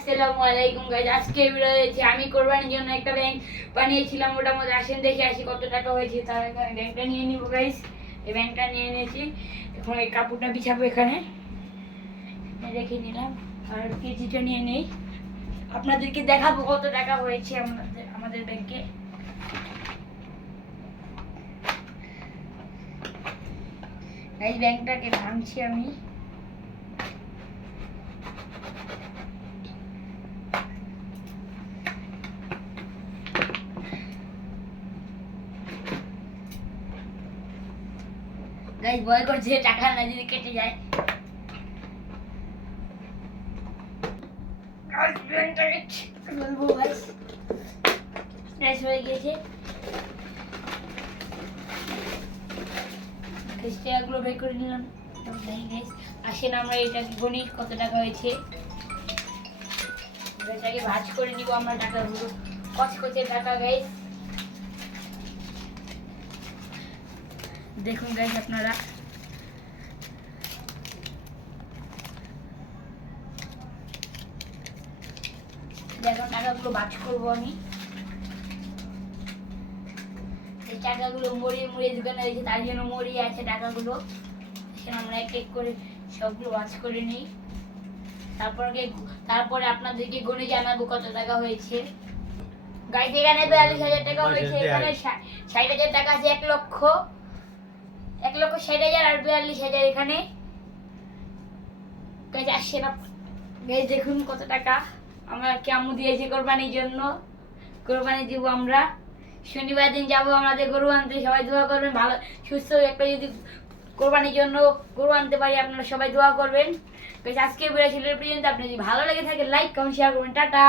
আসসালামু আলাইকুম গাইজ, আজকে ভিডিওতে আমি কোরবানির জন্য একটা ব্যাংক বানিয়েছিলাম। ওটার মধ্যে আসেন দেখে আসি কত টাকা হয়েছে। তার আগে আমি ব্যাংকটা নিয়ে নিব গাইজ। এই ব্যাংকটা নিয়ে নিয়েছি, এখন এই কাপড়টা বিছাবো এখানে রেখে নিলাম। আর কেজিটা নিয়ে নেই, আপনাদেরকে দেখাবো কত টাকা হয়েছে আমাদের ব্যাংকে। গাইজ ব্যাংকটাকে ভাঙছি আমি। গাইজ ভয় করছে টাকা না যদি কেটে যায়। বলবো গাইজ স্ট্রেস হয়ে গিয়েছে। টাকাগুলো বের করে নিলাম। আসেন আমরা এটাকে গণি কত টাকা হয়েছে। এটাকে ভাঁজ করে নিব আমরা টাকাগুলো। কচকচে টাকা গাইজ, দেখুন গাইজ আপনারা। দেখুন টাকাগুলো ভাঁজ করবো আমি। এই টাকাগুলো মরিয়ে মরিয়ে দোকানে রয়েছে, তার জন্য মরিয়ে আছে টাকাগুলো। সেখানে আমরা এক এক করে সবগুলো ভাঁজ করে নিই। তারপরে আপনাদেরকে গণে জানাবো কত টাকা হয়েছে। গাইজ এখানে 42,000 টাকা হয়েছে। এখানে 60,000 টাকা আছে। 1,60,000 আর 42,000 এখানে। গাইজ আসেন গাইজ, দেখুন কত টাকা আমরা কেমন দিয়েছি কোরবানির জন্য। কোরবানি দিব আমরা, শনিবার দিন যাবো আমাদের গরু আনতে। সবাই দোয়া করবেন, ভালো সুস্থ একটা যদি কোরবানির জন্য গরু আনতে পারি। আপনারা সবাই দোয়া করবেন। আজকে বেড়েছিল পর্যন্ত। আপনি যদি ভালো লেগে থাকে লাইক কমেন্ট শেয়ার করবেন। টাটা।